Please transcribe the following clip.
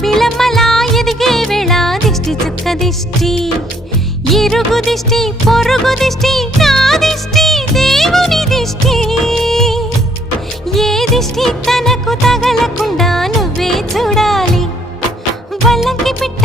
జాబిలమ్మలా ఎదిగే వేళ దిష్టి చుక్క దిష్టి, ఇరుగు దిష్టి పొరుగు దిష్టి, నా దిష్టి దేవుని దిష్టి. ఏ దిష్టి తనకు తగలకుండా నువ్వే చూడాలి. వల్లంకి పిట్ట